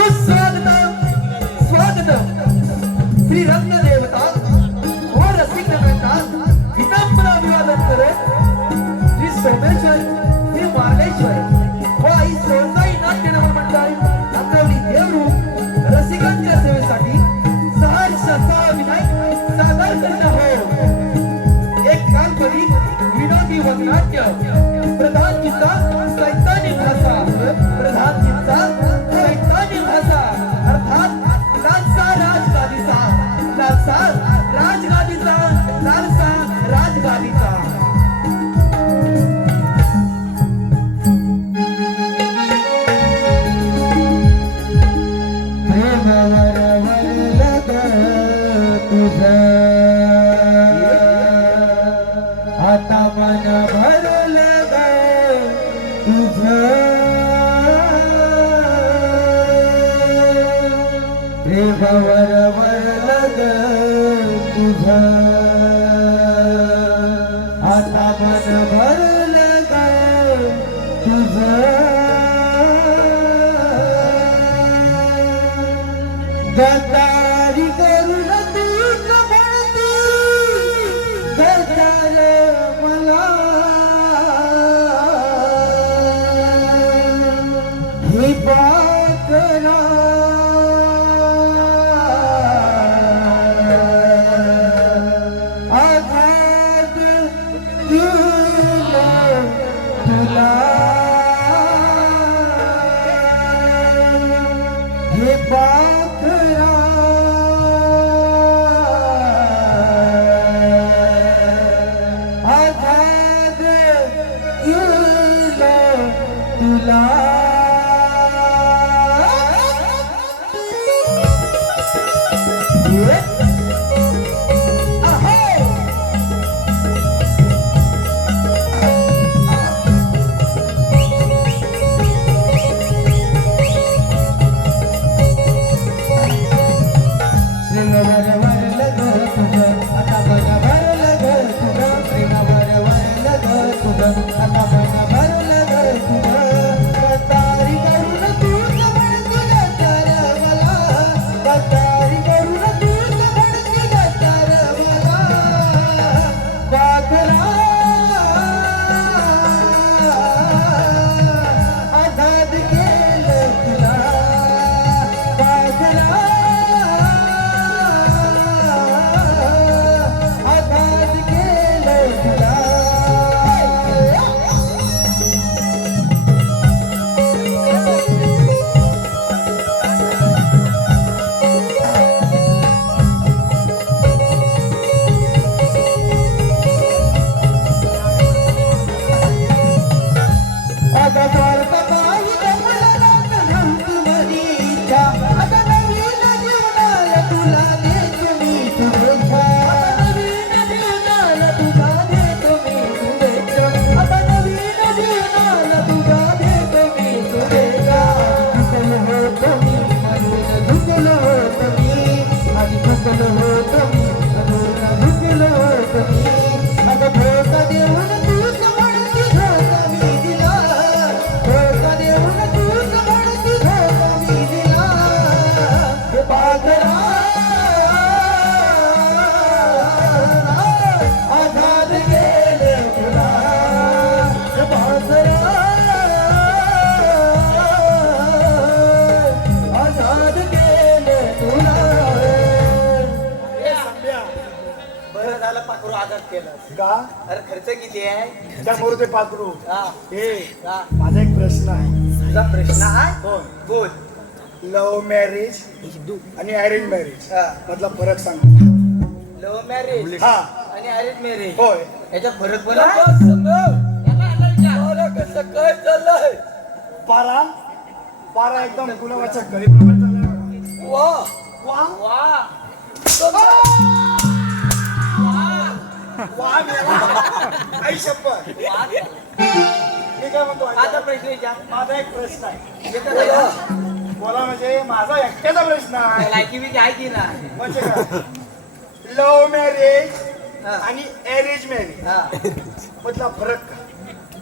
सुस्वागतम स्वागतम श्री रत्न देवता व रसिक देवता विनम्र अभिवादन करत श्री सोमेश्वर श्री मार्गेश्वर व आई सोनताई नाट्य नगर मंडळ नांदवली देवरूप रसिकांच्या सेवेसाठी सहर्ष सविनय सादर करत आहोत एक काल्पनिक विनोदी वक्तृत्व प्रधान चित्ता सैतानी भाषा प्रधान चित्ता सैतानी भाषा अर्थात लालसा राजगादीचा लालसा राजगादीचा लालसा राजगादीचा आता मन भरलं ग तुझं प्रेमावर वरलं ग तुझं आता मन भरलं ग तुझं गद्दारी करून तूच म्हणती गद्दार मला ही पाकरा आघात तुला तुला हे पाकरा आघात तुला तुला का अरे खर्च किती आहे त्यामुळे ते पाकरू हा हे हा. माझा एक प्रश्न आहे तुझा प्रश्न आहे हो बोल लव्ह मॅरेज आणि अरेंज मॅरेज हा. मधला फरक सांग लव्ह मॅरेज हा आणि अरेंज मॅरेज होय याचा फरक पण कसं काय चाललंय पारा पारा एकदम गुलाबाच्या कळीप्रमाणे चाललाय. वा वा वा वा मेला. आई शपथ मी काय म्हणतो आता प्रश्न विचार माझा एक प्रश्न आहे येतं का? बोला म्हणजे माझा एकट्याचा प्रश्न आहे लायकी बिकी आहे की ना म्हणजे काय लव्ह मॅरेज हा. आणि अरेंज मॅरेज हा. मधला फरक काय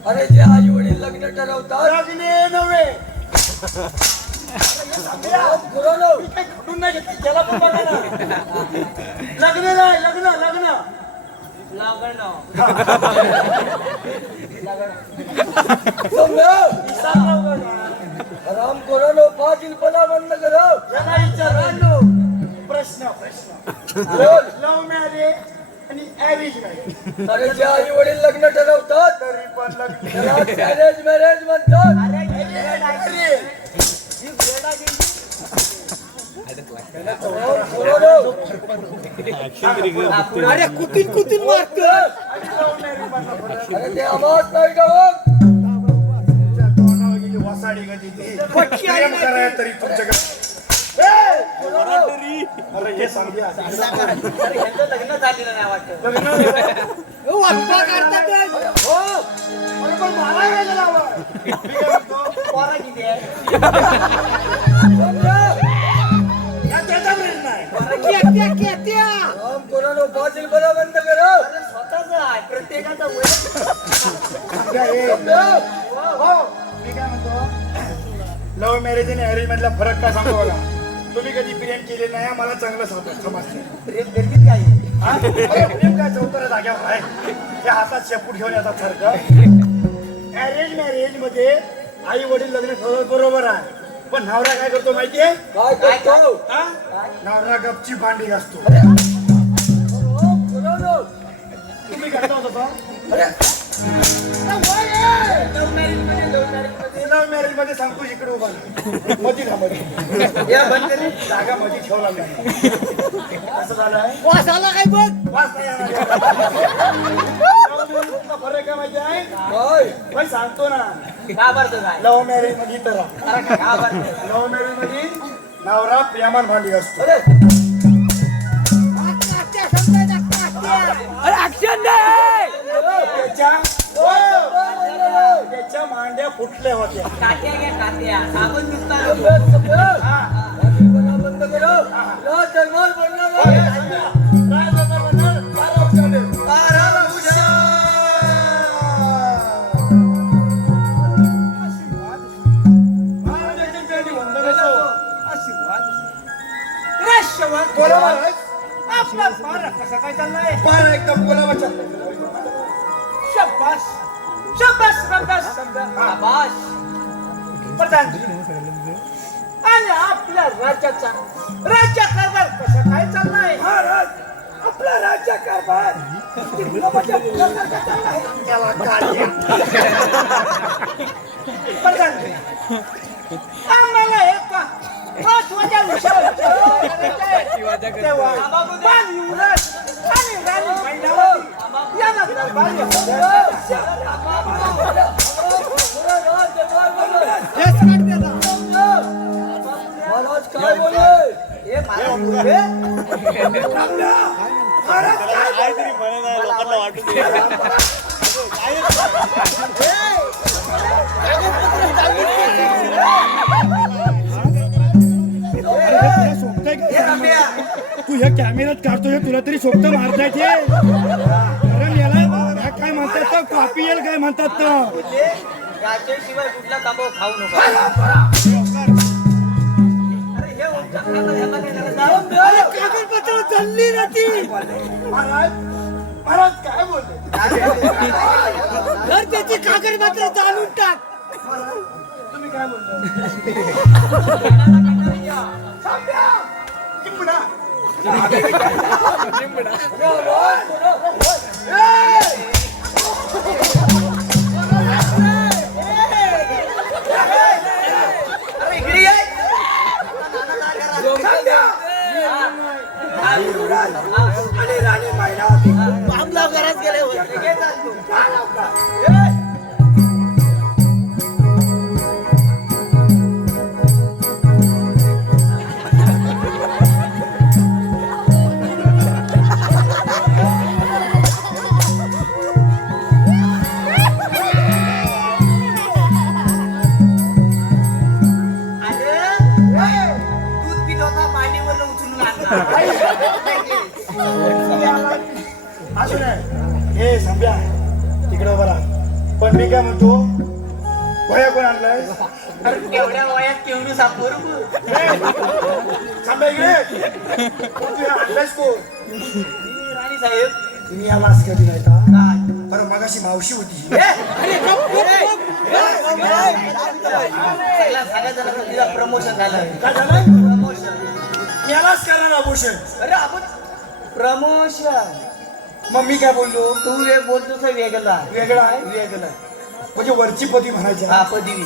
अरे जे आई वडील लग्न ठरवतात लग्ने नव्हे पुरवलो. मी काही खटून नाही घेतलं, त्याला पण बघा ना. लग्न नाही, लग्न लग्न समजा. विसरलो का ना? आराम करो, फाजीलपणा बंद करो. याला विचारांनो, प्रश्न बोल. लव्ह मॅरेज आणि अरेंज मॅरेज अरे जे आई वडील लग्न ठरवतात तरी पण लग्न त्याला मॅरेज मॅरेज म्हणतात. पुरवलो. अरे कुठून कुठून मारतो अरे ते आवाज नाही गावात. वसाडी गती प्रेम कराय तरी तुमच्याकडे अरे हे सांगूया अरे ह्यांचं लग्न झालेलं नाही वाटतं. वाटपा करतात हो. अरे पण मला काय झालं हवं? मी काय म्हणतो, पोरं किती आहे? या त्याचा प्रेम नाही आराम करो, फाजीलपणा बंद करो. अरे स्वतःच आहे प्रत्येकाचा वैयक्तिक समजा. हो मी काय म्हणतो लव्ह मॅरेज आणि अरेंज मधला फरक काय सांगतो बघा तुम्ही कधी प्रेम केले नाही मला चांगलं समजते प्रेम करतील काय? हा? अरे प्रेम काय चौथऱ्या जाग्यावर आहे त्या हातात शेपूट घेऊन येतात सारखं अरेंज मॅरेज मध्ये आई वडील लग्न ठरवत बरोबर आहे पण नवरा काय करतो माहितीये काय करतो? हा? नवरा गपची भांडी घासतो पुरवलो. तुम्ही करता होता लव्ह मॅरेज मध्ये सांगतो इकडे उभा मध्ये मध्ये या बंद करी. जागा मध्ये ठेवला नाही असं झालंय वास आला काय बघ वास नाही येणार. लव्ह मॅरेजचा फरक काय माहिती आहे काय? पण सांगतो ना घाबरतो काय? लव्ह मॅरेज मध्ये तर घाबरतो. लव्ह मॅरेज मध्ये नवरा प्रेमान भांडी असतो अरे ऍक्शन दे त्याच्या त्याच्या मांड्या फुटल्या होत्या काट्या घ्या, काट्या. साबण दिसतात. हा. फाजीलपणा बंद करो. या जन्माला बनणार नाही. तारा उषा. आपला पारा कसा काय चाललाय पारा एकदम गुलाबाच्या शाबास शाबास शाबास शाबास. प्रधान आणि आपल्या राज्याचा राज्य कारभार कसा काय चाललाय महाराज आपला राज्य कारभार गुलाबाच्या फुलासारखा चाललाय त्याला काढ्या प्रधान आम्हाला एका महत्वाच्या विषयावर तेव्हा बाल युवराज आणि राणी मैनावती यांना दरबारी महाराज काय बोलले? हे महाराज बोलले? तू ह्या कॅमेऱ्यात काढतोय तुला तरी सोबत मारतायत कारण याला काय म्हणतात कॉपी येईल काय म्हणतात याच्याशिवाय कुठला तांबा खाऊ नका. अरे हे उंचा खातं ह्याला काय करायचं? कागदपत्र चालली ना ती महाराज महाराज काय बोलले तर त्याची कागदपत्र चालून टाक तुम्ही काय बोलले चिमणा अरे इकडे ये. आणि राणी मैनावती आमला घरात गेले होते. दूध पित होता मांडीवर उचलून आणला. असं नाही हे संभ्या तिकडे बरा पण मी काय म्हणतो वया कोण आणलाय अरे एवढ्या वयात केवढू सापोर थांबा इकडे तू हे आणलायस कोण राणी साहेब तुम्ही यालाच कधी नाही का काय? बरं मगाशी मावशी होती अरे गप, पहिला सांगायचं ना तिला प्रमोशन झालं काय झालं प्रमोशन मी यालाच करणार आभूषण अरे आपण प्रमोशन मग मी काय बोललो तू वे बोलतोस वेगळा वेगळा आहे वेगळं म्हणजे वरची पदी म्हणायची हा पदवी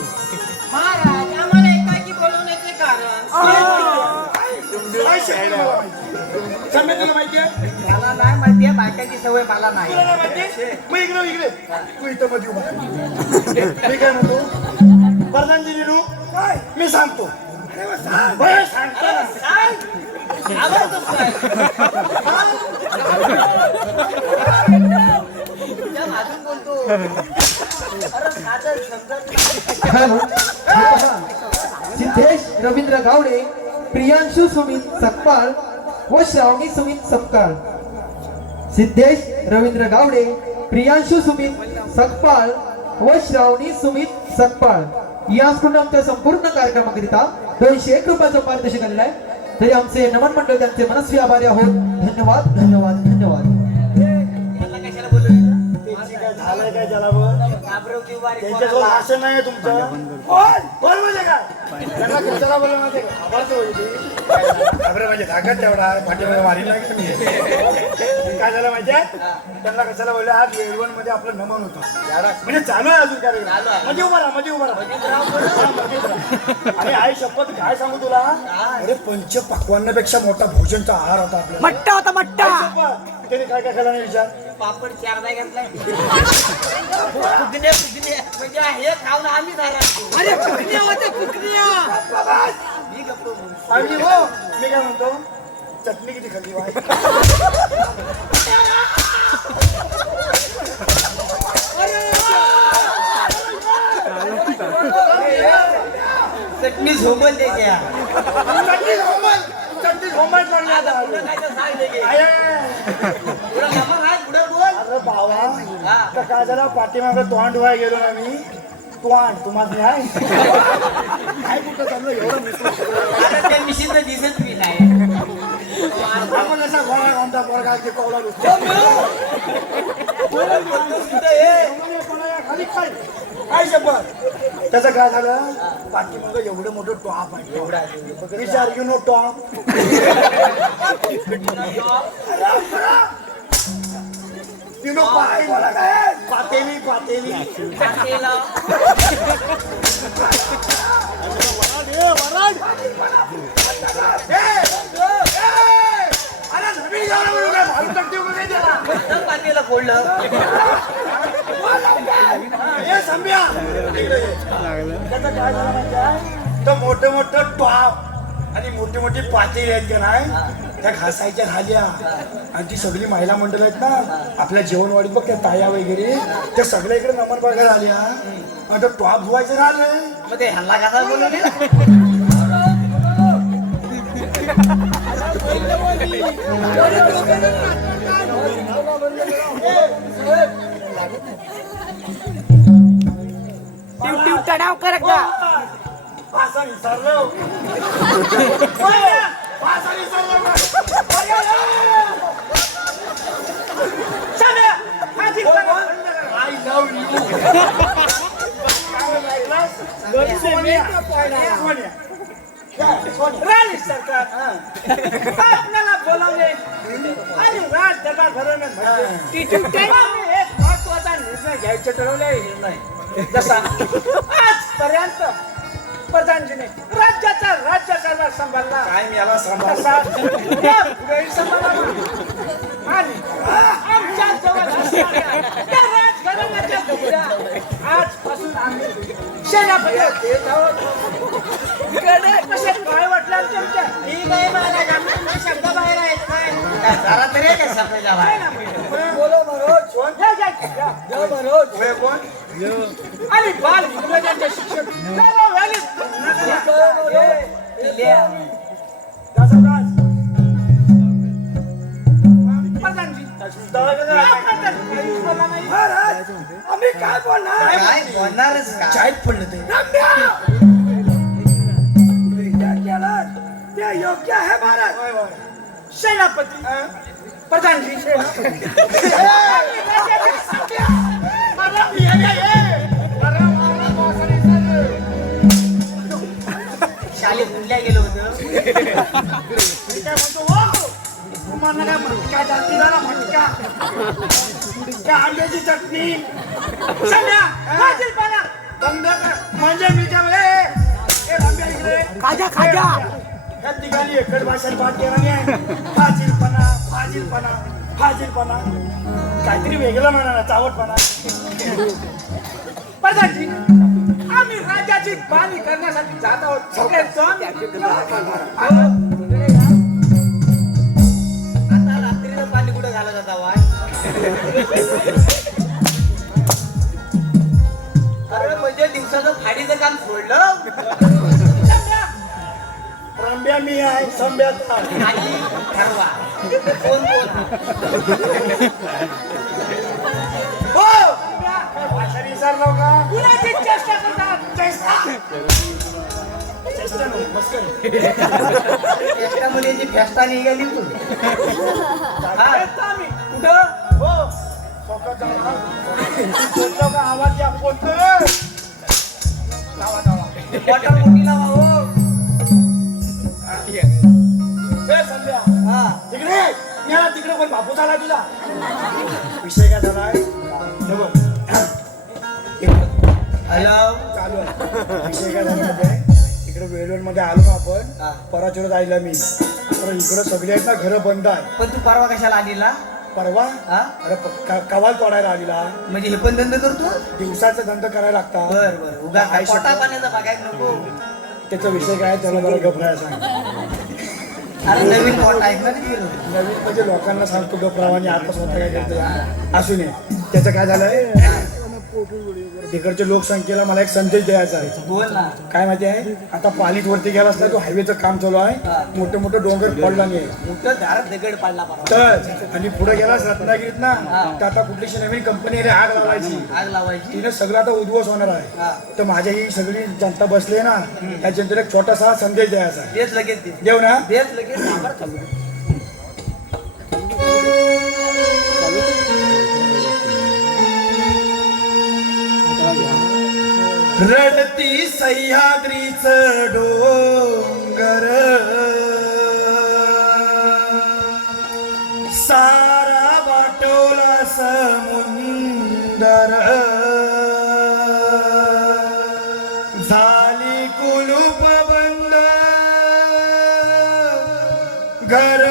महाराज आम्हाला एकाकी बोलवण्याचे कारण काय शक्य मला माहिती. संध्या तुला माहिती आहे मला नाही माहितीये बायकाची सवय मला नाही तुला नाही माहिती मग इकडे तू इथं मध्ये उभा मी काय म्हणतो प्रधानजी निलू काय मी सांगतो बरं, सांगतो ना. आवडतोच काय त्या मागून बोलतो अरे साधं समजत हॅलो सिद्धेश रवींद्र गावडे प्रियांशु सुमित सकपाळ व श्रावणी सुमित सपकाळ सिद्धेश रवींद्र गावडे प्रियांशु सुमित सकपाळ व श्रावणी सुमित सकपाळ याचकडून आमच्या संपूर्ण कार्यक्रमाकरिता 201 रुपयाचं पारितोषिक आलेलं आहे. तरी आमचे नमन मंडळ त्यांचे मनस्वी आभारी आहोत. धन्यवाद धन्यवाद धन्यवाद. मला कशाला बोलवलं त्यांची काय झालंय काय त्याला बरं? घाबरवती वारी त्यांच्याजवळ भाषण नाही आहे तुमचं बोल म्हणजे काय त्यांना कशाला बोललं माहिती आहे का आवाज घाबरे म्हणजे धाकत तेवढा आहे पाठीमागे मारी नाही का मी काय झालं माहिती आहे त्यांना कशाला बोललं आज वेळवण मध्ये आपलं नमन होतं म्हणजे चालू आहे अजून चालू कार्यक्रम आहे. मध्ये उभा राहा मध्ये उभा राहा आणि आई शपथ काय सांगू तुला अरे पंच पक्वांपेक्षा मोठा भोजनचा आहार होता आपला मट्टा होता मट्टा आई शपथ. त्याने काय काय केलं नाही विचार पापड चारदा घेतलाय फुगणे फुगणे म्हणजे हे खाऊन आम्ही झाला अरे फुगण्या होत्या फुगण्या मी गप्प बोलतो. आणि हो मी काय म्हणतो चटणी किती खाल्ली वाय चटणी झोंबल दे घ्या चटणी घोंबायच लागली आता आता. पुढं काय तर सांग दे घे. आय. पुढं नमन आहे, पुढं बोल अरे बाबा तर काय झालं पाठीमागं तोंड व्हाय गेलो ना मी तोंड तुम्हाला आहे काय कुठं चाललं एवढं मिसळून आता त्या मिशीन दिसत मी नाही आपण कसा घोडा घामता पोरगा की कौला खाली काय काय शपथ त्याचं काय झालं पाठीमागं एवढं मोठं टॉप आहे एवढा विचार you know top you know पातेली पातेली टाकेला अरे नवीन गाणं म्हणून काय भारी टाकते उगा काय त्याला? पातेला फोडलं हे संभ्या इकडे ये. त्याचं काय झालं माहिती आहे तर मोठं मोठं टॉप आणि मोठी मोठी पातेली आहेत का नाही त्या घासायच्या झाल्या आणि ती सगळी महिला मंडळ आहेत ना आपल्या जेवणवाडीत बघ त्या ताया वगैरे त्या सगळ्या इकडे नमन बघायला आल्या आणि तो टॉप धुवायचं राहिलंय मग ते ह्याला कसा बोलवले टिव तणाव कर का भाषा विसरलो भाषा विसरलो आय लव्ह यू सोनिया राणी सरकार आपल्याला बोलावले आणि राज दरबार भरवणे एक महत्वाचा निर्णय घ्यायचे ठरवले जसा आजपर्यंत प्रधानजीने राज्याचा राज्यकारभार सांभाळला काय मी याला सांभाळ तसा पुढेही सांभाळावा आणि आमच्या जवळ असणाऱ्या त्या राजघराण्याच्या गौऱ्या आजपासून आम्ही सेनापती देत आहोत कसे काय वाटलं तुमच्या ठीक आहे मला शब्द बाहेर आहेत काय जरा तरी आहे काय सापडेला बाहेर बोलो मनोज या मनोज वे कोण आणि बाल विभागाचे शिक्षक प्रधानजी आम्ही काय बोलणार काय बोलणारच का चायत पडलं ते विचार केला ते योग्य आहे महाराज सेनापती प्रधानजी शालेत कुठल्या गेलो होतं तुम्हाला काय मटका जाती झाला मटका त्या आंब्याची चटणी बंद कर. म्हणजे मी काय म्हणे, ए आंब्या इकडे खाजा खाजा या तिघांनी एकच भाषेत बात केला नाही फाजीलपणा फाजीलपणा फाजीलपणा काहीतरी वेगळं म्हणा ना चावटपणा प्रधानजी आम्ही राज्याची बाणी करण्यासाठी जात आहोत सगळ्यांचं आता रात्रीचं पाणी कुठं घालत जाता वाय अरे म्हणजे दिवसाचं फाडीचं काम सोडलं रंब्या मी आहे संब्याचा आणि ठरवा कोण हो भाषा विसरलो का कुणाची चेष्टा करतात चेष्टा नाही, मस्करी. एका मुलीची फेस्टा निघाली तू आम्ही कुठं हो सोकत जाऊ ना. बोललो का आवाज या बोलतो जावा बॉटल मोठी लावा हो ए संध्या हा तिकडे याला तिकडे कोण बापूस आला तुला विषय काय झालाय हे बघ. हॅलो चालू आहे विषय काय झाला माहिती आहे? इकडे वेलूर मध्ये आलो ना हा. आपण पराचुरत आईला मी तर इकडं सगळी आहेत ना घरं बंद आहे पण तू परवा कशाला आलीला परवा हा अरे कवाल तोडायला आलेला म्हणजे हे पण धंदा करतो दिवसाचा धंदा करायला लागता बर बर उगा काय पोटा पाण्याचा बघायला नको त्याचा विषय काय त्याला मला घबरायला सांग अरे नवीन पोट ऐकणार गेलो नवीन म्हणजे लोकांना सांगतो गप्रावानी आता स्वतः काय करतो असू नये त्याचं काय झालंय तिकडच्या लोकसंख्येला मला एक संदेश द्यायचा आहे बोल ना काय माहिती आहे आता पालीत वरती गेला असता तो हायवेचं काम चालू आहे मोठे मोठे डोंगर पडला नाही मोठं दारात दगड पाडला परवा तर आणि पुढे गेलास रत्नागिरीत ना तर आता कुठलीशी नवीन कंपनी आहे रे, आग लावायची आग लावायची तिने सगळं आता उद्ध्वस्त होणार हा. आहे तर माझ्या ही सगळी जनता बसली आहे ना त्या जनतेला एक छोटासा संदेश द्यायचा आहे तेच लगेच दे देऊ ना तेच लगेच आभार चालू रडती सह्याद्रीच डोंगर सारा वाटोला समुंदर झाली कुलूप बंद घर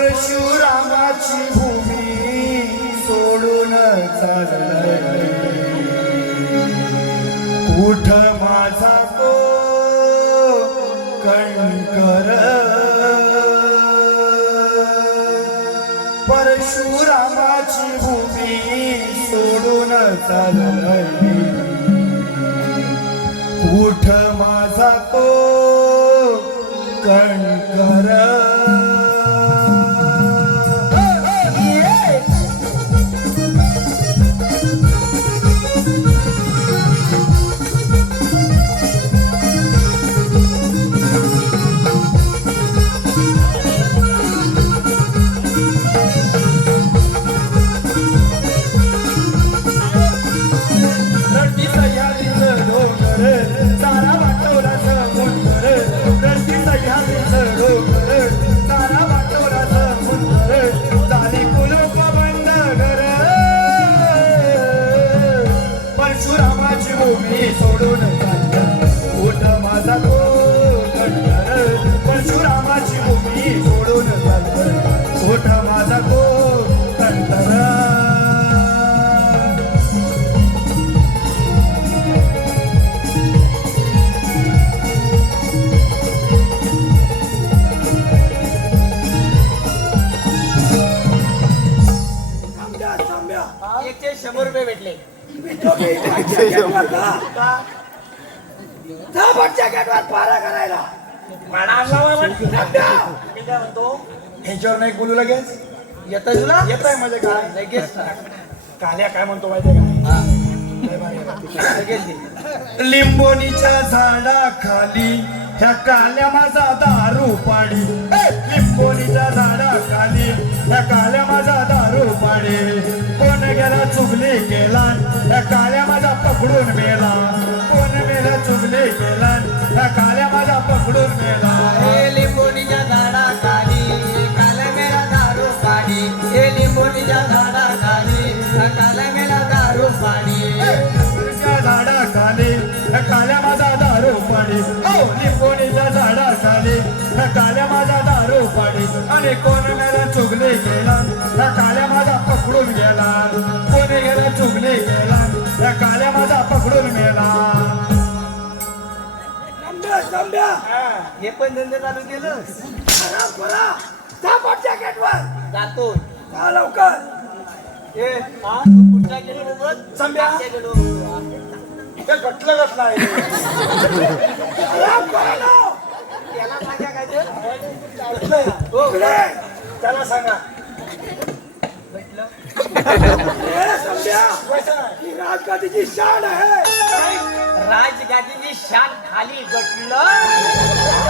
परशुरामाची भूमी सोडून चालली उठ माझा तो कणकर परशुरामाची भूमी सोडून चालली उठ माझा तो कणकर रडती सह्याद्रीचं डोंगर सारा वाटोला समुंदर रडती सह्याद्रीचं डोंगर सारा वाटोला समुंदर झाली कुलूप बंद घर परशुरामाची भूमी सोडून चाललं उठ माझा तो कणकर परशुरामाची भूमी सोडून चाललं उठ माझा तो कणकर एकशे 100 रुपये भेटले पारा करायला मी काय म्हणतो ह्याच्यावर नाही बोलू लगेच येतं तुला येत आहे म्हणजे काय लगेच काल्या काय म्हणतो माहितीये का लगेच लिंबोनीच्या झाडाखाली ह्या काल्या माझा दारू पाडी लिंबोनीच्या झाडाखाली ह्या काल्या माझा दारू पाडी कोण गेला चुगली केला ह्या काल्या माझा पकडून मेला कोण मेला चुगली केला ह्या काल्या माझा पकडून मेला लिंबोनीच्या झाडाखाली काला मेला दारू पाणी हे लिंबोनीच्या झाडाखाली काला मेला दारू पाणी झाडाखाली काल्या माझा दारू पाडी लिंबोनीच्या झाडाखाली काल्या माझा दारू पाडी आणि कोण मेला चुगली गेला त्या काल्या माझा पकडून गेला कोण गेला चुगली गेला त्या काल्या माझा पकडून गेला हे पण धंदे चालू केलं जातो लवकर ए हा तू पुढच्या गेलो बघ संभ्या. मागच्या गेलो ते गटलं गटलं आहे त्याला माझ्या काय ते हो, त्याला सांगा राजगादीची शान आहे राजगादीची शान खाली गटलं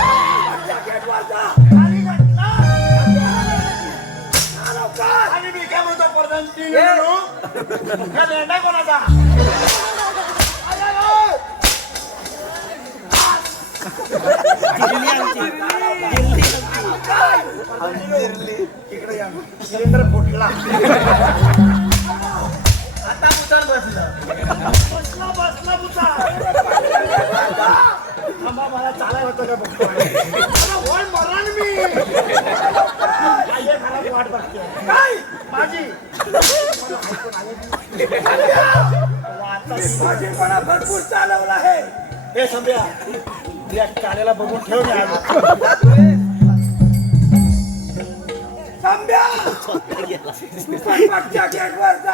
आणि मी काय म्हणतो प्रधानजी हा लेंडा कोणाचा इकडे या सिलेंडर फुटला आता उचल बसलं बसला बुचा थांबा मला चालाय होतं का बघतो वळ मरण मी वाट बघते काय माझी माझीपणा भरपूर चालवला आहे हे संध्या या काल्याला बघून ठेव मी आलो संध्या मागच्या गेटवर जा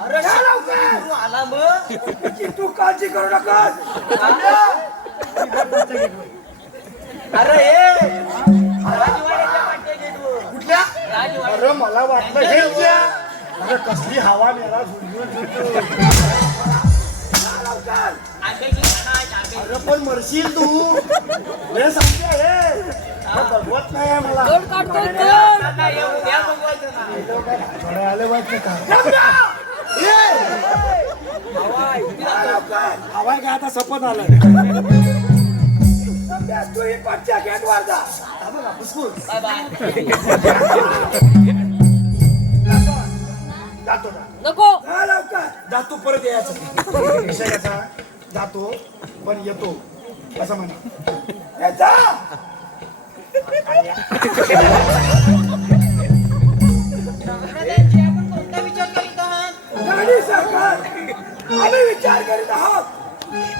अरे जा लवकर. तू आला मग त्याची तू काळजी करू नकोस अरे हे राजवाड्याच्या वाटच्या गेटवर कुठल्या राजवाड्या अरे मला वाटलं हे उद्या. अरे कसली हवा मेला झुंजून आंब्याची झाडं आहेत, आंब्याची. अरे पण मरशील तू हे सांगते हे बघवत नाही मला आता हे उद्या बघवायचं ना. थोडे आले वाटते का हवाय काय आता सपत आलं तू ही पाठच्या गेटवर जा बाय बाय जातो ना नको जा लवकर जातो परत यायचं विषय कसा जातो पण येतो असं म्हणा ए, जा आपण कोणता विचार करीत आहात गाडी सरकार आम्ही विचार करीत आहोत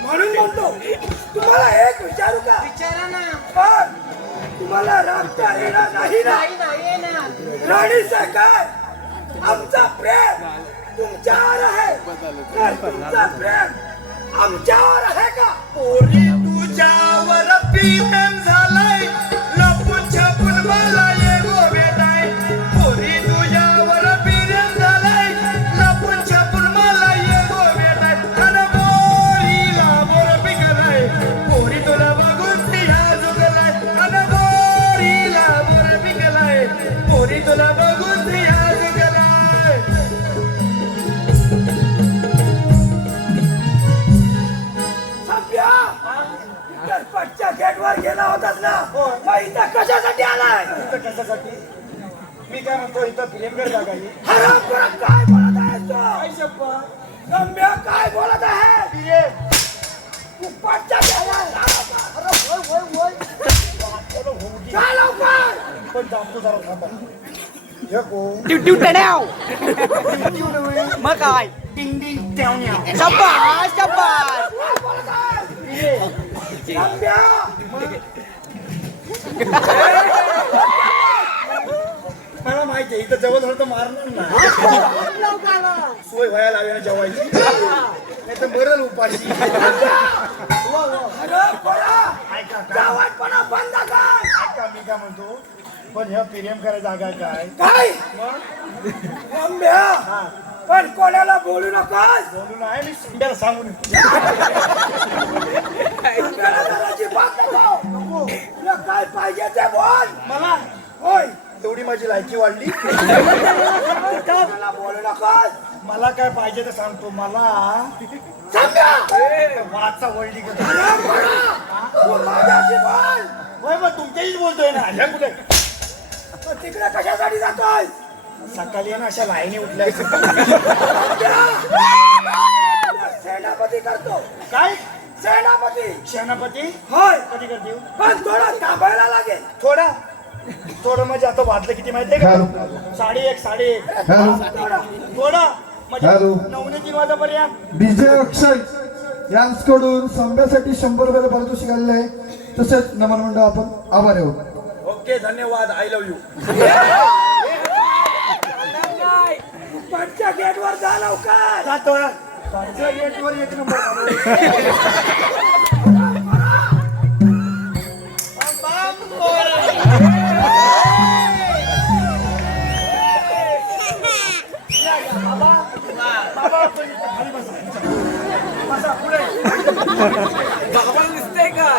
म्हणून म्हणतो तुम्हाला एक विचारू का विचारा ना पण तुम्हाला राबता येणार नाही ना नाही ना राणी सरकार आमचा प्रेम तुमच्यावर आहे तर तुमचा प्रेम आमच्यावर आहे का पोरी तुझ्यावर प्रेम झालाय लपून छपून मला ये गोवेताय पोरी तुझ्यावर प्रेम झालाय लपून छपून मला ये गोवेताय आणि पोरीला बोर पिकलाय पोरी तुला बघून तिला जुगलाय आणि पोरीला बोर पिकलाय पोरी तुला बघून तिला जुगलाय गणपतच्या गेटवर गेला होतास ना मग इथं कशासाठी आलाय इथं कशासाठी मी काय म्हणतो इथं प्रेमगड जागा आहे हरामखोरा काय बोलत आहेस तू काय शप्पा गंभीर काय बोलत आहे उपाटच्या गेला अरे होय होय काय लवकर पण जातो जरा थांबा हे कोण मग काय टिंग टिंग ट्यावण्या शब्बास शब्बास काय बोलत आहे गंभीर मला माहिती आहे इथं जवळ झालं तर मारणार ना सोय व्हायला लावे ना जेवायची नाही तर मरल उपाशी गावातपणा बंद कर ऐका मी काय म्हणतो पण ह्या प्रेम करायचा जागा काय काय रम्या पण कोणाला बोलू नकोस बोलून आहे मी संध्याला सांगून रम्याला जराची बात नको. तुला काय पाहिजे ते बोल मला होय एवढी माझी लायकी वाढली कोणाला बोलू नकोस मला काय पाहिजे ते सांगतो मला रम्या वाचा वळली का तू माझ्याशी बोल होय मग तुमच्याशीच बोलतोय ना ह्या कुठे तू तिकडे कशासाठी जातोय सकाळी आहे ना अशा लाईनी उठल्या सेनापती करतो काय सेनापती सेनापती होय कधी करते पण थोडं थांबायला लागेल थोडं म्हणजे आता वाजलं किती माहितीये का हॅलो. 1:30 हॅलो थोडं म्हणजे हॅलो. 9:03 वाजेपर्यंत डीजे अक्षय यांच्याकडून संभ्यासाठी 100 रुपयाचं पारितोषिक आलेलं आहे. तसेच नमन मंडळ आपण आभारी आहोत. ओके धन्यवाद आय लव्ह यू पंचच्या गेटवर जा लवकर जातो पंचच्या गेटवर 1 नंबर बसा पुढे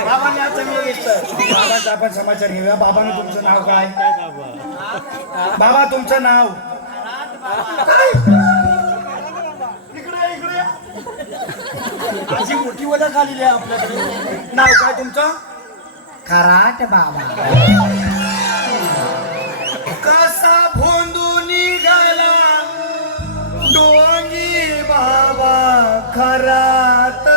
बाबांनी आज चांगलं दिसतं बाबांचा आपण समाचार घेऊया बाबांना तुमचं नाव काय बाबा तुमचं नाव इकडे इकडे अशी मोठी ओळख आलेली आहे आपल्याकडे नाव काय तुमचं खराट बाबा कसा भोंदू निघाला डोंगी बाबा खरात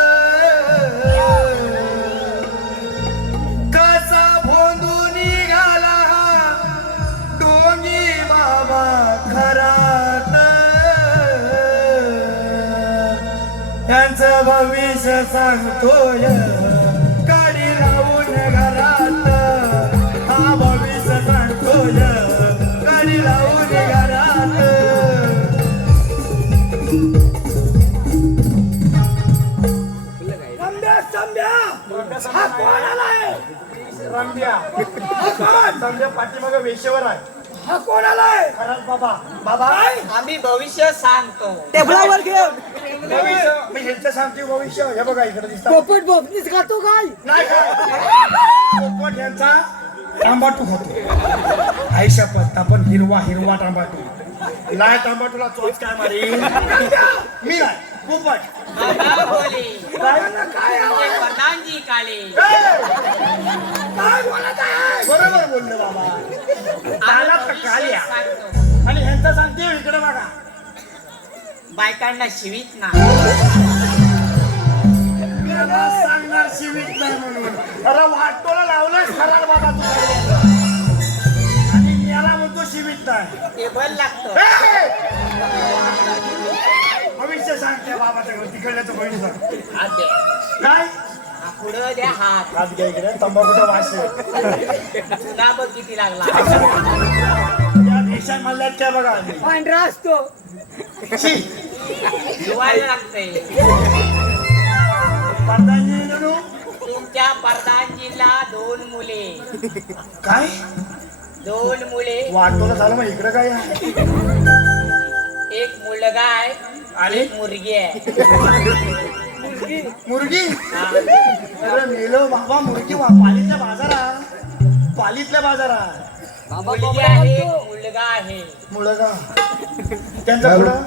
कसा भोंदू निघाला डोंगी बाबा खरात त्यांचं भविष्य सांगतोय गाडी लावून घरात हा भविष्य सांगतोय गाडी लावून घरात रम्या हा कोण आलाय रम्या हा कोण समजा पाठीमागं वेशेवर आहे हा कोण आलाय खरंच बाबा बाबा आम्ही भविष्य सांगतो टेबलावर घेऊन भविष्य मी ह्यांचं सांगते भविष्य हे बघा इकडे दिसतात पोपट बोबनीच खातो काय नाही काय पोपट यांचा तांबाटू खातो आई शपथ आपण हिरवा हिरवा तांबाटू लाल तांबाटूला चोच काय मारी मी नाही पोपट बाबा बोले काय तुझे प्रधानजी काले काय बोलत आहे बरोबर बोललो बाबा आला तर काल्या सांगतो आणि ह्यांचं सांगते इकडे बघा बायकांना शिवीत ना मला सांगणार शिवीत नाही म्हणून अरे वाटतोला लावलंय खराब बाबा तू आणि याला म्हणतो शिवीत नाही टेबल लागतं भविष्य सांगते बाबाच्या घर तिकडल्याचं भविष्य हात दे काय हा पुढं द्या हात हात घ्या इकडे तंबाखूचा वास आहे तुला बघ किती लागला या देशात मल्ल्यात काय बघा आम्ही. पांढरा असतो शी. धुवायला लागतंय प्रधानजी ननू. तुमच्या प्रधानजीला 2 मुले काय 2 मुले वाटतोला झालं मग इकडे काय आहे? एक मुलगा आहे आणि? एक मुलगी आहे मुर्गी हा. अरे मेलो बाबा मुर्गी पालीतल्या बाजारात पालीतल्या बाजारात मुलगी आहे मुलगा आहे मुलगा त्यांचा पुढं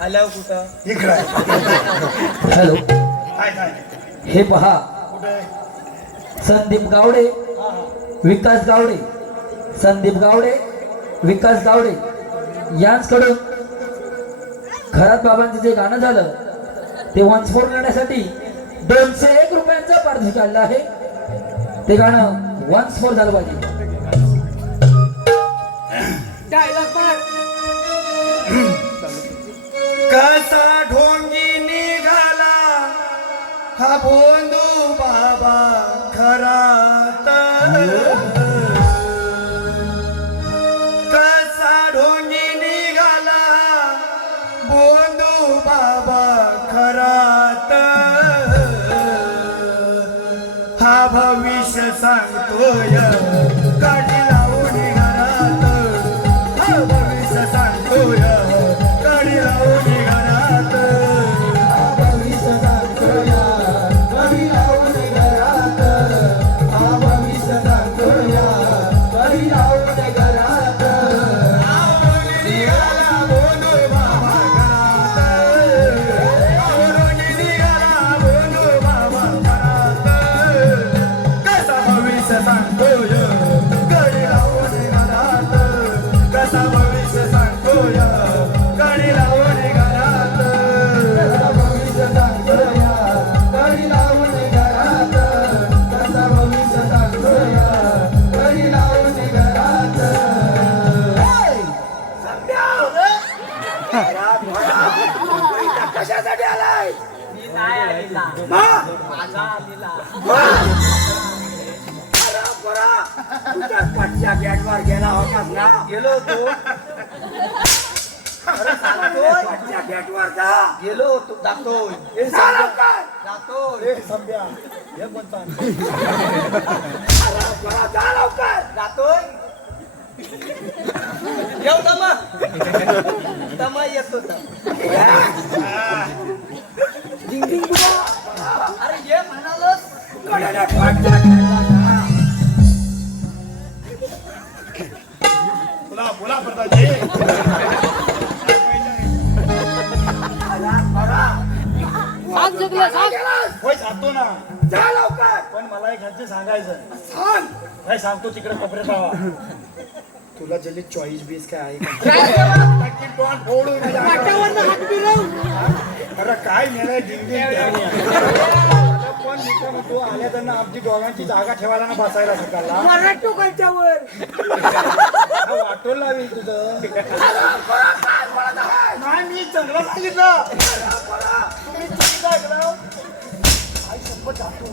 हॅलो कुठं इकडं आहे. हॅलो काय काय हे पहा कुठे संदीप गावडे हा हा विकास गावडे संदीप गावडे विकास गावडे यांच्याकडून खरात बाबांचं जे गाणं झालं ते वंशफोर करण्यासाठी 201 रुपयांचा पारितोषिक काढला आहे. ते गाणं वंशफोर झालं पाहिजे. डायलॉग पण कसा ढोंगी निघाला हा भोंदू बाबा खरात कसा ढोंगी निघाला भोंदू बाबा खरात हा भविष्य सांगतोय गाडी लावून राजा आलेला. तुझ्या पाठच्या गॅटवर गेला होतास ना? गेलो होतो. अरे सांगतोय. पाठच्या गॅटवर जा. गेलो होतो. जातोय. हे झालं काय? जातोय. संभ्या हे कोणता जा लवकर. जातोय. येऊ दमा. दमा येतो. अरे ये म्हणालच. कडेने पाठच्या गॅटवर जा. बोला प्रधानजी. होय सांगतो ना. जा लवकर. पण मला एक ह्यांचे सांगायचं. सांग. काय सांगतो तिकडे कोपऱ्यात राहा. तुला जल्ली चॉईस बीस काय आहे का? अरे काय नेलंय डिंग पण तू आल्या त्यांना आमची दोघांची जागा ठेवायला ना बसायला सकाळला. वाटोल लावेल तुझं. नाही मी चांगलं सांगितलं. तुम्ही चुकीचं ऐकलं. आई शपथ जातो.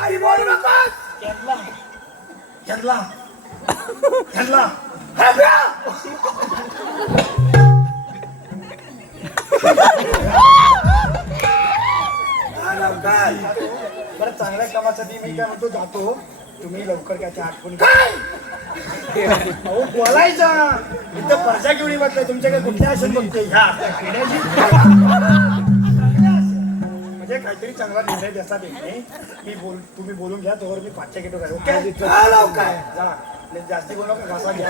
काही बोलू नकोस. घेतला. बरं चांगल्या कामासाठी मी काय म्हणतो जातो. तुम्ही लवकर त्याच्या आठवणी अहो बोलायचं. इथं पर्जा घेऊन म्हटलं तुमच्याकडे कुठल्या असेल बघते ह्या म्हणजे काहीतरी चांगला निर्णय द्याचा देणे. तुम्ही बोलून घ्या तोवर मी पाठच्या घेतो काय. ओके काय जा. जास्ती बोलू नका. घासा घ्या.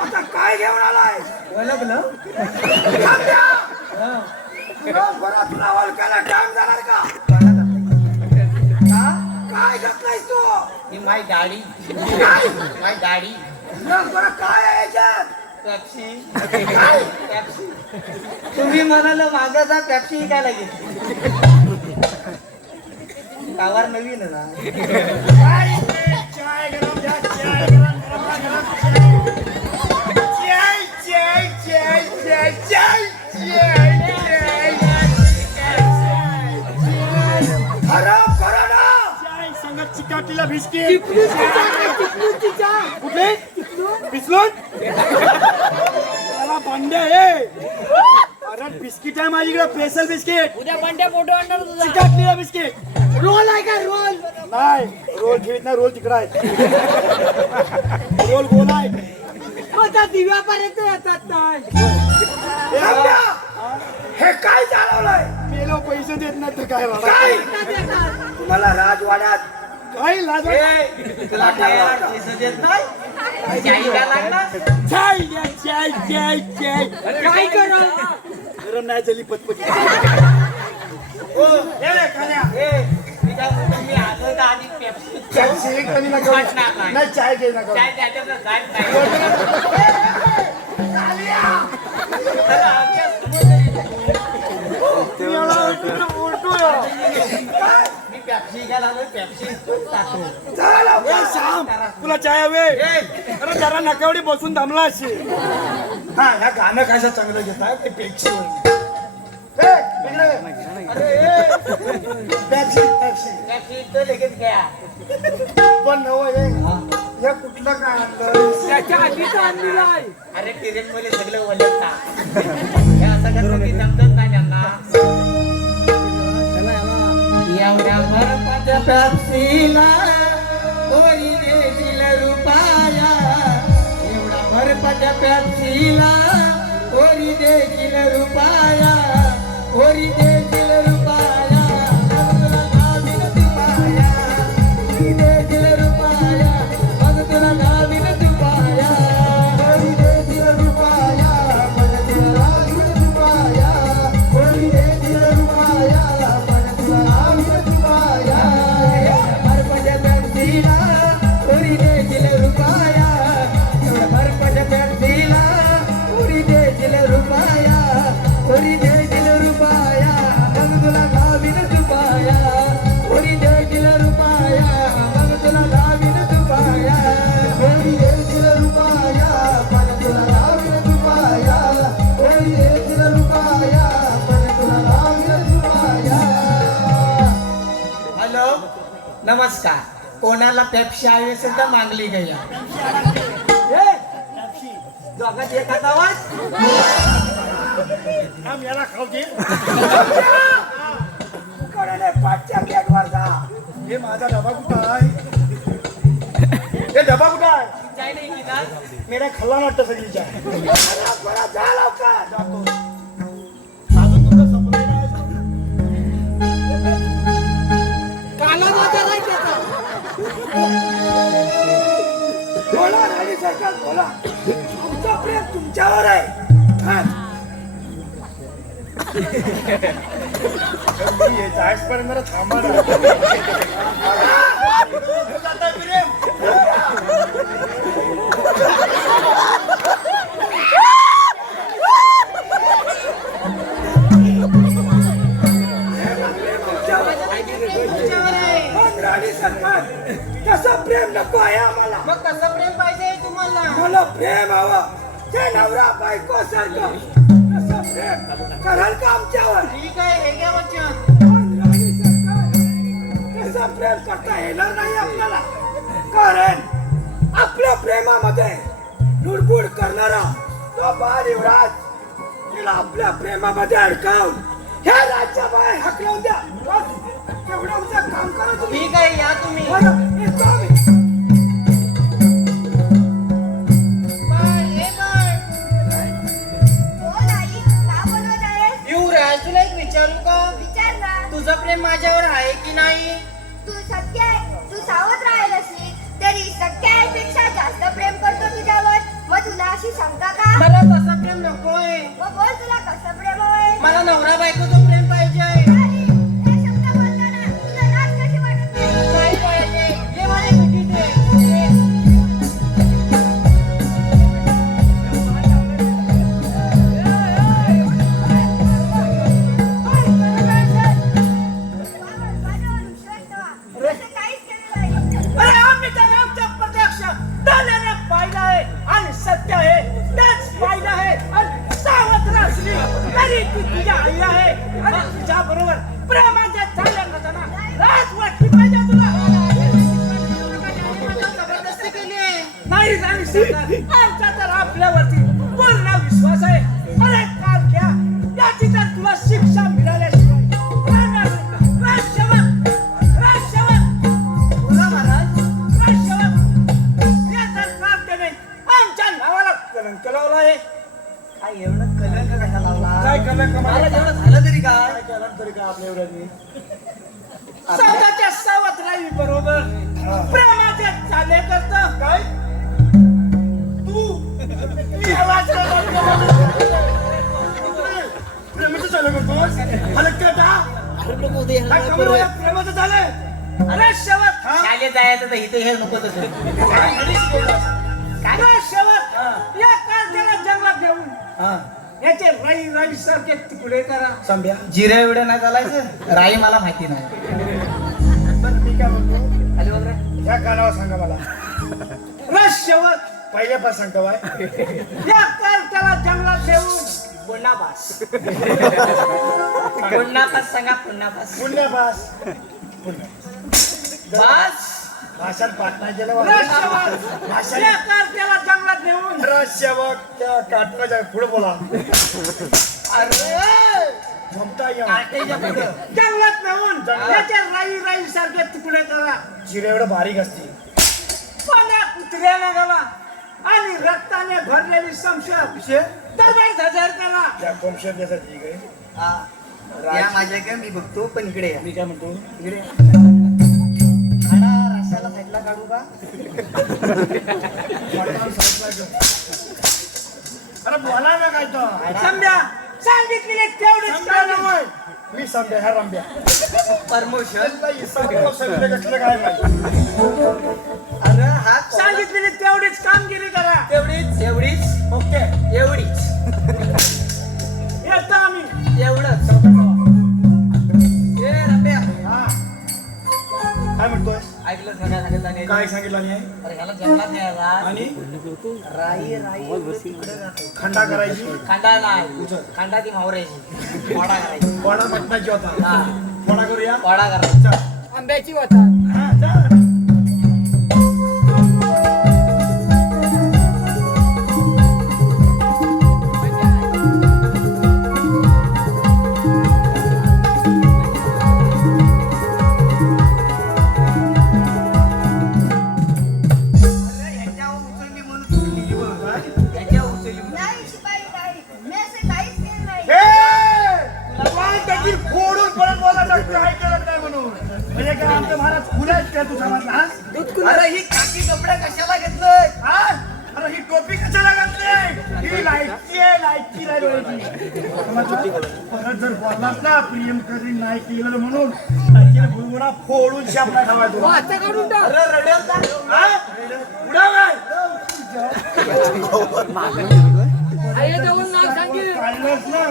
आता काय घेऊन आलाय? तुला ओळखायला टाइम जाणार का? काय घातलायस तू? ही माय गाडी. माय गाडी. काय आहे याच्यात? पेप्सी. पेप्सी. तुम्ही म्हणाल मागे जा. पेप्सी काय लागेल. कावर नवीन आहे ना. चाय गरम द्या. चाय गरम. चिकाटीला बिस्किट. कुठे बिस्लोन त्याला बंड्या आहे. अरे बिस्किट आहे माझ्याकडे. Special biscuit. उद्या बंड्या फोटो आणणार तुझा. चिकाटलेला बिस्किट. रोल आहे का रोल? नाही रोल ठेवीत नाही. रोल तिकडे आहे. रोल गोल आहे. आता दिव्यापर्यंत येतात नाही. हे काय चालवलंय? मेलो पैसे देत नाही तर काय काय तुम्हाला राजवाड्यात काय लाज तुला काय पैसे देत नाही. चाय द्या लागणार. चाय द्या. चाय चाय चाय. काय करा गरम नाही झाली पतपती. ओ हे कान्या. मी काय म्हणतो, मी आलो तर आधी पेप्सी. चाय सिलेक्ट कधी नका. वाटणार नाही. नाही चाय घे नका. चाय द्यायचं जात नाही. मी पेप्सी घ्यायला आलोय. पेप्सी तुला चाय हवे? अरे जरा नकावडी बसून थांबला असेल. हा ह्या गाणं कशा चांगलं घेत आहे ते पेप्सी. पेप्सी पेप्सी पेप्सी तो लगेच घ्या. पण नव हे कुठलं काय आणलं? त्याच्या आधीच आणलेला आहे. अरे टिरेन मध्ये सगळं वलटता. हे असं कसं की जमतच नाही त्यांना. एवढ्या बर्फाच्या पेप्सीला कोणी देतील रुपया. एवढ्या बर्फाच्या पेप्सीला कोणी देतील रुपया. कोणी देतील रुपया. तुला गावीन तुपाया. कोणी देतील रुपया. मग तुला गावीन तुपाया. कोणी देतील रुपया. मग तुला गावीन तुपाया. कोणी देतील रुपया. मग तुला गावीन तुपाया. बर्फाच्या पेप्सीला कोणी देतील रुपया. एवढ्या बर्फाच्या पेप्सीला कोणी देतील रुपया. कोणी नमस्कार. कोणाला पेप्सी हवी असेल तर मागली गया. दोघात एखादा आवाज. याला खाऊ दे. पाठच्या बॅगवर जा. हे माझा डबा कुठं आहे? हे डबा कुठं आहे? चाय नाही पिणार? मी नाही खाल्ला वाटतं सगळीच्या. बरं, जा लवकर. जातो. अजून तुमचं संपलं नाही. बोला राणी सरकार बोला. आमचं प्रेम तुमच्यावर आहे. हा. मी जायचपर्यंत जरा थांबा ना. जाता प्रेम. मग राणी सरकार तसं प्रेम नको आहे आम्हाला. मग कसं प्रेम पाहिजे तुम्हाला? मला प्रेम हवं ते नवरा बायको सारखं. तसं प्रेम कराल का आमच्यावर? ठीक आहे, हे घ्या वचन. पण राणी सरकार तसं प्रेम करता येणार नाही आपल्याला. कारण आपल्या प्रेमामध्ये लुडबुड करणारा तो बाल युवराज तिला आपल्या प्रेमामध्ये अडकावून ह्या राज्या बाहेर हाकलवून द्या. बस तेवढं आमचं काम करा तुम्ही. ठीक आहे, या तुम्ही. बरं, येतो आम्ही. बाय, हे बाय. हो नाही, का बोलवत आहेस? युवराज, तुला एक विचारू का? विचार ना. तुझं प्रेम माझ्यावर आहे की नाही? तू सत्य आहे, तू सावध राहिल असली तरी सत्य आईपेक्षा जास्त प्रेम करतो तुझ्यावर. मग तुला अशी शंका का? मला तसं प्रेम नकोय. मग बोल तुला कसं प्रेम हवंय? मला नवरा बायकोचं प्रेम पाहिजे. नाही, हे शब्द बोलताना तुला लाज कशी वाटत नाही? नाही पाहिजे. हे माझे मिठीचे. हे. माझ्यावर विश्वास ठेवा. असं काहीच केलं नाही. अरे आम्ही तर आमच्या प्रत्यक्ष डोळ्याने पाहिलं आहे आणि सत्य आहे तेच पाहिलं आहे. आणि सावध राहिली तरी ती तुझ्या आई आहे आणि तुझ्या बरोबर प्रेमाचे झाले नसताना लाज वाटली पाहिजे तुला. जबरदस्ती केली आहे. नाही राणी सरकार आमचा तर आपल्यावरती पूर्ण विश्वास आहे. अरे काल घ्या याची तर तुला शिक्षा मिळाल्याशिवाय राहणार नाही. राजसेवक, राजसेवक, बोला महाराज. राजसेवक, या सरकारने आमच्या नावाला कलंक लावला आहे. काय एवढं कलंक कसा लावला? काय कलंक मला मला जेवढं झालं तरी काय? काय केलं तरी काय आपल्या एवढ्यानी? सावधाच्या सावध राही बरोबर प्रेमाचे चाले करत काय तू प्रेमाचं चालू करतोस? हलक का टा? काय कमी वयात प्रेमाचं झालंय? अरे शेवट शाळेत जायचं तर इथे हे नको तसं. काय शेवट या कारच्याला जंगलात घेऊन हा, याचे राई राई सारखे तुकडे करा. संभ्या. जिरे एवढं नाही चालायचं. राई मला माहिती नाही. पण मी काय म्हणतो, खाली वगैरे. ह्या कानावर सांगा मला. रस शेवट पहिल्यापासून सांगतो बाय. या कारच्याला जंगलात घेऊन बोलाबास. पुन्हा पास सांगा, पुन्हा पास. पुण्यापास पुण्य पास. भाषण पाठ नाही केलं रस बा. शेवट भाषण या कारच्याला जंगलात घेऊन रस्त्यावर त्या काटण्याच्या पुढे बोला. अरे झोपता येऊन काटेच्या पुढं. जंगलात नेऊन याचे राई राई सारखे तुकडे करा. जिरे एवढं बारीक असते. पाण्या कुत्र्याला गेला आणि रक्ताने भरलेली संशय दरबार हजर करा. त्या कोमशेर त्यासाठी ठीक आहे. हा. या माझ्याकडे मी बघतो, पण इकडे या. मी काय म्हणतो, इकडे खाडा रस्त्याला साईडला काढू का? अरे बोला ना काय तर. समजा सांगितलेले तेवढेच संभ्या करा. नव्हे. मी संभ्या ह्या रंब्या. परमोशन. कसलं काय माहिती. अरे हा सांगितलेली तेवढीच कामगिरी करा. तेवढीच एवढीच ओके. एवढीच येतो आम्ही. एवढंच. ए रम्या, हा. काय म्हणतोय? ऐकलं सगळ्या सांगितलं नाही? काय सांगितलं नाही? अरे ह्याला जंगलात न्यायला. आणि राई राई तिकडे जातो. खंडा करायची. खांडा नाही, खांडा ती मावरायची. वाडा करायची. वडा मटणाची होता. हा, वडा करूया. वाडा करायचा. आंब्याची वाटा. हा, जा. काय केलं नाही म्हणून म्हणजे काय आमचं महाराज खुले आहेत काय तुझा म्हणला अरे ही खाकी कपडे कशाला घेतलंय हा अरे ही टोपी कशाला घातली ही लाईटची आहे लाईटची नाही डोळ्याची परत जर बोललास ना प्रियम करीन नाही केलं म्हणून बुडबुडा फोडून शापला ठेवाय तुला अरे रडेल का? हा? उडा काय काढलंस ना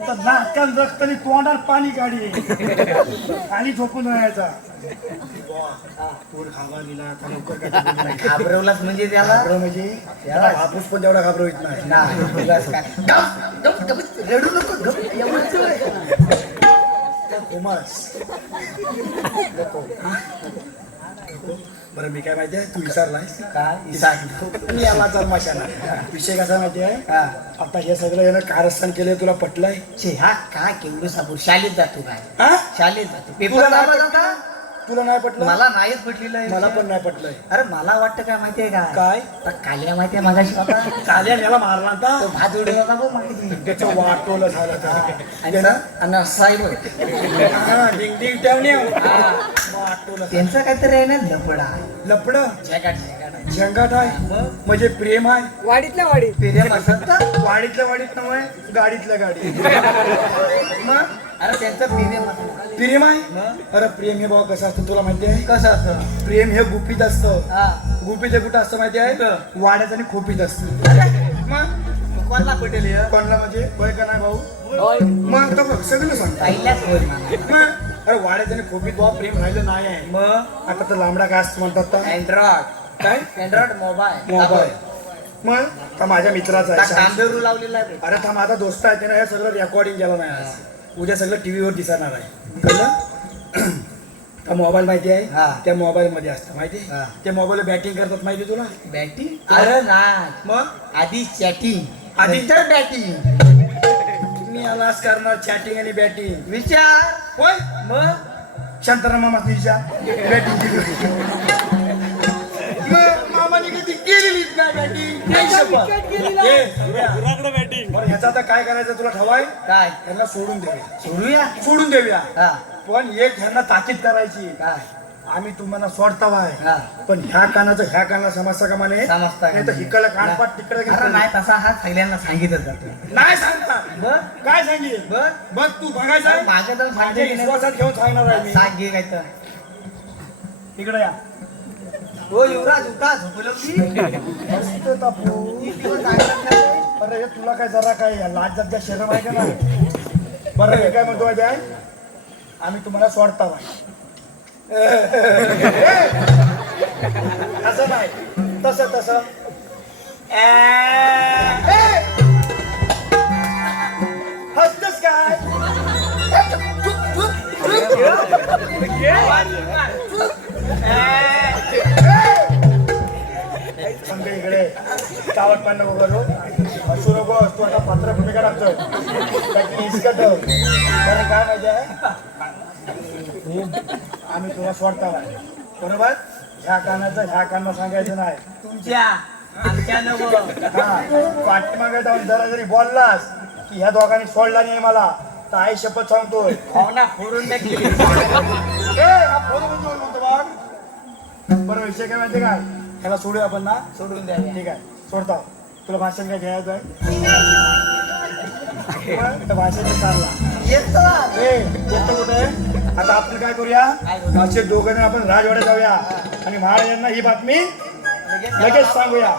तर नाकात रक्त आणि तोंडात पाणी काढी खाली झोपून राहायचा पोट खावा दिला आता लवकर काय घाबरवलाच म्हणजे त्याला घाबरं म्हणजे त्याला हापूस पण तेवढा घाबरवित नाही ना उगाच काय. गप, गप, गप, रडू नको गप, एवढंच आहे. कोमास बरं मी काय माहितीये तू विचारलायस काय मी याला जन्माशाना विषय कसा माहितीये आता हे सगळं यानं कारस्थान केलंय तुला पटलंय छे हा काय केवढं साबूर शाळेत जातो काय हा? शाळेत जातो तुला पेपर नाही लावला पटलं? जाता तुला नाही पटलं मला नाहीच पटलेलं आहे मला पण नाही पटलंय अरे मला वाटतं काय माहितीये का काय? आता काल्या माहितीये मागाशी होता काल्या याला मारला तो होता भात उडवला होता बघ माहिती त्याचं वाटोलं झालं आणि आणि साहेब डिंग डिंग ठेवणे वाटोलं त्यांचं काहीतरी आहे ना लपडा लपड झेगाट झंगाट आहे म्हणजे प्रेम आहे पेऱ्या असत तर वाडीतल्या वाडीत नव्हे गाडीतल्या गाडी मग अरे त्यांचं पेऱ्या प्रेम आहे अरे प्रेम हे बाबा कसं असतं तुला माहिती आहे कसं असं प्रेम हे गुपित असतं हा गुपित हे कुठं असतं माहिती आहे वाड्यात आणि खोपीत असतं मग कोणाला पटेल हे? कोणला म्हणजे वय का नाही भाऊ मग तर बघ सगळं सांग पहिल्याच होय मला. मग अरे वाड्यात आणि खोपीत बाबा प्रेम राहिलं नाही आहे मग आता तर लांबडा काय असतं म्हणतात तर अँड्रॉइड काय अँड्रॉइड मोबाईल मोबाईल मग तर माझ्या मित्राचा आहे तांदूळ लावलेला आहे अरे था माझा दोस्त आहे त्यानं हे सगळं रेकॉर्डिंग केलं नाही आज उद्या सगळं टीव्हीवर दिसणार आहे कळलं त्या मोबाईल माहिती हा. आहे त्या मोबाईल मध्ये असतं माहिती हा. त्या मोबाईल बॅटिंग करतात माहिती तुला बॅटिंग अरे नाही मग आधी चॅटिंग आधी- नंतर बॅटिंग मी आलाच करणार चॅटिंग आणि बॅटिंग विचार होय मग शांताराम मामा तिच्या बॅटिंग मामाने कधी केलेलीच नाही बॅटिंग ह्याचा आता काय करायचं तुला ठवाय काय ह्यांना सोडून देऊया सोडूया सोडून देऊया हा पण एक ह्यांना ताकीद करायची काय आम्ही तुम्हाला सोडताव हा. आहे पण ह्या कानाचं ह्या कानाला समजता का म्हणे समजता का नाही तर हिकडला कानपाट तिकडे अरे नाही तसा हा सगळ्यांना सांगितलं जातो नाही सांगता बघ काय सांगितलं बघ बघ तू बघायचं आहे? माझ्या तर माझ्या विश्वासात घेऊन सांगणार आहे मी सांग घे काय तर इकडे या हो युवराज उठा झोपलो की मस्त तापू. अरे हे तुला काय जरा काय लाज जगच्या शरम आहे का नाही बरं मी काय म्हणतो माहिती आहे आम्ही तुम्हाला सोडताव आहे असं नाही तसं तसं हसतस काय समजा इकडे चावट पान नको करू हसू नको तू आता पात्र भूमिका टाकतोय त्याची हिसकट कारण काय माहिती आहे आम्ही तुला सोडता बरोबर ह्या कानाचं ह्या कानाला सांगायचं नाही तुमच्या आमच्या नको हा पाठीमागे जाऊन जरा जरी बोललास की ह्या दोघांनी सोडला नाही मला तर आई शपथ सांगतोय भावना फोडून टाकली हा फोन म्हणतो बघ बरं विषय काय माहिती काय ह्याला सोडूया आपण ना सोडून द्या ठीक आहे सोडता तुला भाषण काय घ्यायचं आहे भाषण चालला येतो येतो कुठे आता आपण काय करूया असे दोघं जण आपण राजवाड्यात जाऊया आणि महाराजांना ही बातमी लगेच सांगूया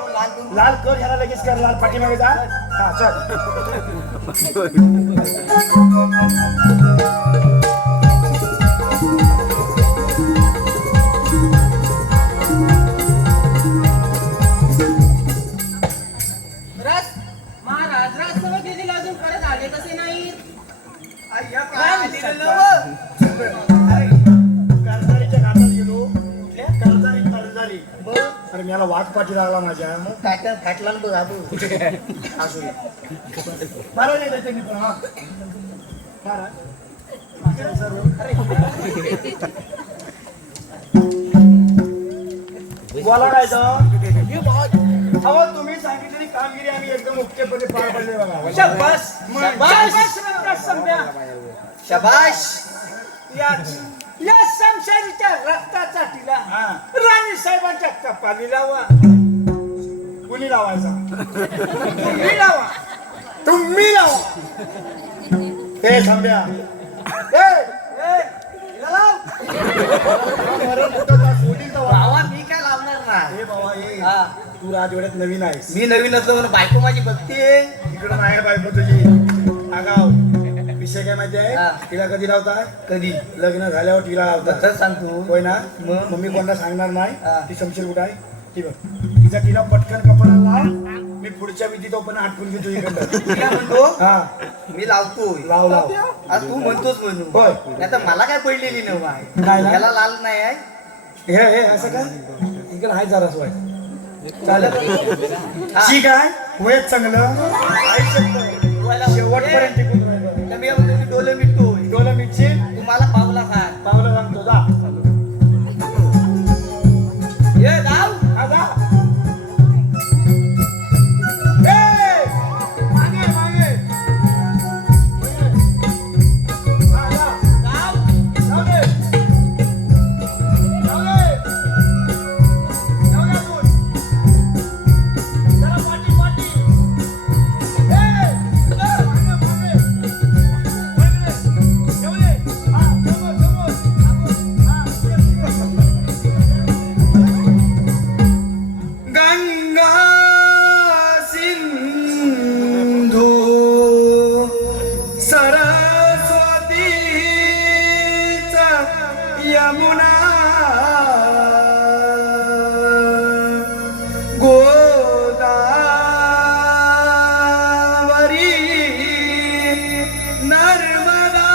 लाल कर ह्याला लगेच कर लाल पाठीमागे जा हा चल महाराज राजसभा दिलेला अजून परत आले कसे नाही कर्जारीच्या घाटात गेलो कर्जारी अरे मला वाघ पाठी लागला माझ्या फाटल फाटला बघ आबू असू दे महाराज येते त्यांनी पण हा महाराज महाराज सर्व बोला काय अहो तुम्ही सांगितलेली कामगिरी आम्ही एकदम मुख्यपणे पार पडले बघा शाबास मग- शाबास शाबास या संसारीच्या रक्ताचा टिला हा. राणी साहेबांच्या कपाली लावा. कुणी लावायचा तुम्ही लावा. तुम्ही लावा हे थांब्या भावा मी काय लावणार ना हे बाबा हे हा. तू राजवाड्यात नवीन आहेस मी नवीन असलो म्हणून बायको माझी बघते इकडं नाही बायको तुझी आगाव विषय काय माहिती आहे हा. तिला कधी लावताय कधी लग्न झाल्यावर तिला लावतात तर सांगतो होय ना मग? मम्मी कोणाला सांगणार नाही हा. ती शमशीर कुठं आहे ती बघ तिचा तिला पटकन कपाळाला लाव मी पुढच्या विधीत पण आठवून घेतो इकडं मी काय म्हणतो हा मी लावतो लाव लाव तू म्हणतोस म्हणून होय. नाही तर मला काय पडलेली नव आहे काय ना? त्याला लाल नाही आहे हे हे असं काय इकडं आहे जरा सोय चालेल हा. ठीक आहे होय चांगलं आयुष्यात शेवटपर्यंत टिकून राहिलं तर मी म्हणतो मी डोले मिटतोय डोलं मिरची तुम्हाला पावला सांग पावलं सांगतो जा ये जाऊ हा, जा. ए, मागे, मागे. हा, जा. जाऊ दे. जाऊ दे. जाऊ दे आपण. जरा पाठी, पाठी. ए, जा, मागे, मागे. मागे. जाऊ दे. हा, समोर, समोर. हा, गंगा सिंधू सरस्वती यमुना गोदावरी नर्मदा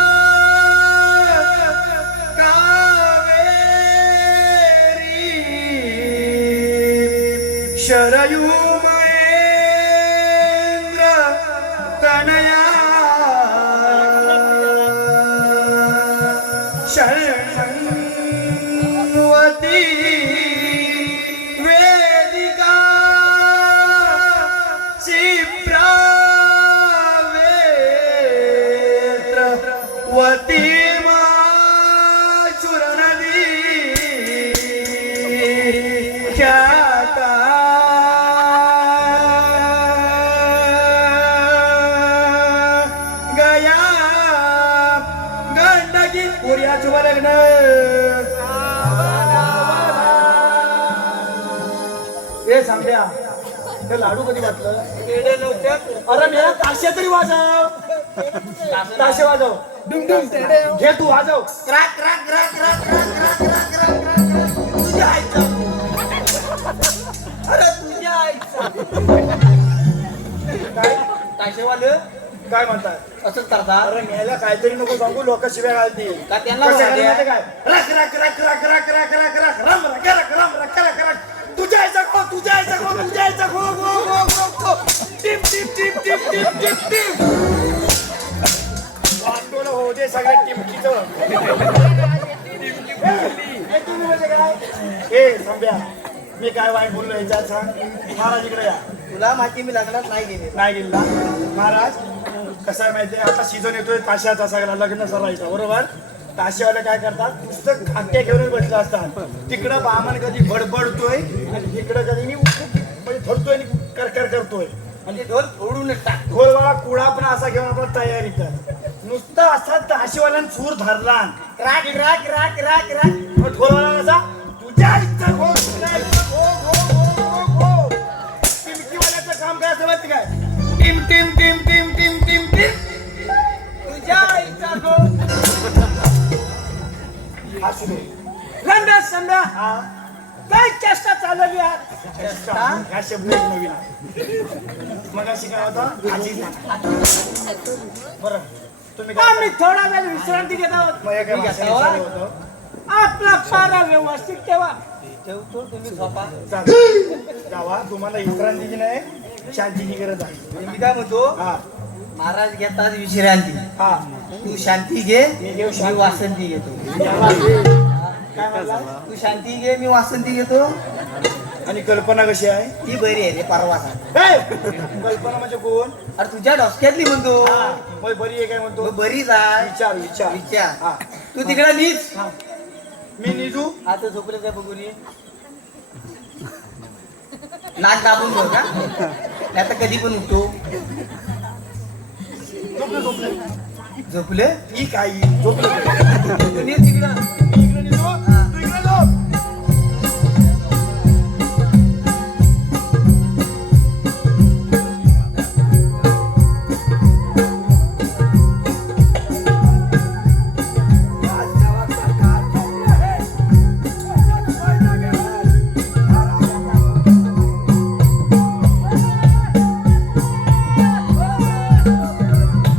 कावेरी शरयू महेंद्र तनया शरणवती वेदिका क्षिप्रावेत्रवती माशुरनदी ख्याता गया गंडकी पुर्याचं लग्न हे सांगल्या ते लाडू कधी वाटलं अरे मेरा ताशे तरी वाजव ताशे वाजव घे तू वाजव क्राक क्राक क्राक क्राक क्राक क्राक क्राक क्राक क्राक तुझ्या आईचा अरे तुझ्या आईचा काय ताशेवाले काय म्हणतात असंच करतात अरे मेला काहीतरी नको सांगू लोक शिव्या घालतील का त्यांना कसं माहिती आहे? घालते काय रख रख रख रख रख रख रख रख रम रख रख रम रख रख रख तुझ्या आईचा खो तुझ्या आईचा खो तुझ्या आईचा खो खो खो खो खो टिप टिप टिप टिप टिप टिप टिप वाटोलं हो दे सगळ्या टिपकीचं हे तुम्ही म्हणजे काय हे संभ्या मी काय वाईट बोललो याच्यात सांग महाराज इकडे या तुला माहिती मी लग्नात नाही गेले नाही गेला महाराज कसं आहे माहितीये आता सीझन येतोय ताशाचा सगळा लग्न सरायचा बरोबर ताशेवाले काय करतात पुस्तक खाट्या घेऊन बसले असतात तिकडं बामण कधी बडबडतोय आणि इकडं कधी मी म्हणजे धरतोय आणि करकर करतोय म्हणजे ढोल फोडूनच टाक ढोलवाला कुडा पण असा घेऊन आपण तयारी कर नुसतं असा ताशेवाल्यानं सूर धरला क्राक क्राक क्राक क्राक क्राक मग ढोलवाला कसा तुझ्या इच्छा घो तुझ्या इच्छा घो घो घो घो घो टिमकीवाल्याचं काम काय असं माहिती काय टिम टिम टिम टिम टिम टिम टिम तुझ्या आईचा गो असू दे लंडा संडा हा काय चेष्टा चालवली आज हा शब्द एक नवीन आहे मग अशी काय होता आजी बरं तुम्ही काय आम्ही थोडा वेळ विश्रांती घेत आहोत मग एका भाषेने चालू होतं आपला पारा व्यवस्थित ठेवा ठेवतो तुम्ही झोपा चालेल. जावा तुम्हाला विश्रांतीची नाही शांतीची गरज आहे मी काय म्हणतो हा महाराज घेतात विश्रांती हा तू शांती घे मी घेऊ मी शांती. वासंती घेतो काय म्हणला तू शांती घे मी वासंती घेतो आणि कल्पना कशी आहे ती बरी आहे रे परवा सांग हे! कल्पना म्हणजे कोण अरे तुझ्या डोसक्यातली म्हणतो हा, मग बरी आहे काय म्हणतो मग बरीच आहे विचार विचार विचार हा तू तिकडे नीच मी निजू आता झोपले काय बघून ये नाक दाबून बघ का नाही आता कधी पण उठतो झोपले झोपले झोपले ठीक आहे झोपले तू नीच तिकडं इकडे निजू तू इकडे झोप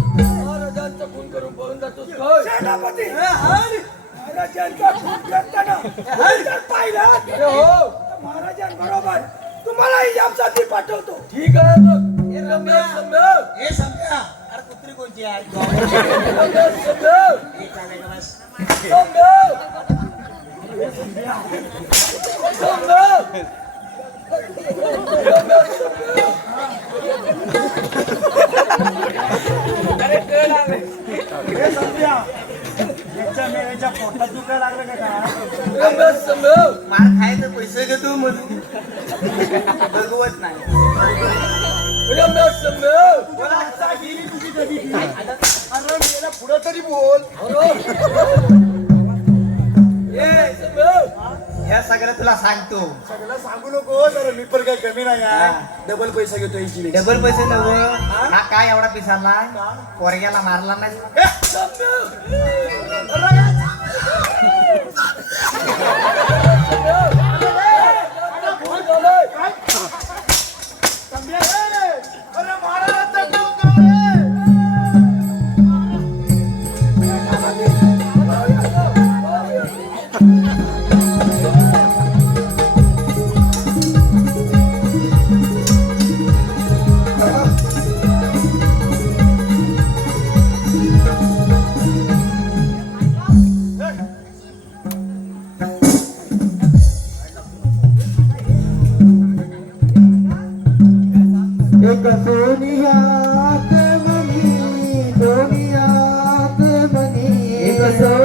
महाराजांचा खून करून पळून जातोस काय? सेनापती महाराजांचा खून करताना तुम्ही जर पाहिलं ए हो महाराजांबरोबर तुम्हाला इजामसाठी पाठवतो. ठीक आहे मग हे रम्या संभव हे समजा अरे कुत्री कोणची आहे रम्या संभव हे चालेल का बस संभव संभव रम्या संभव हे समजा याच्या मेल्याच्या पोटात दुखायला लागलं का काय रम्या संभव मार खायचं पैसे घेतो मग बघवत नाही रम्या संभव मला आता गेली तुझी दबी अरे मेला पुढं तरी बोल ए संभव ह्या सगळं तुला सांगतो सगळं सांगू नको जरा मी पण काही कमी नाही आहे डबल पैसा घेतो याची डबल पैसे नव हा काय एवढा पिसाला पोरग्याला मारला नाही अरे महाराजांचा खून झालाय. एक सोनियात मनी दोनियात मनी एक सोनियात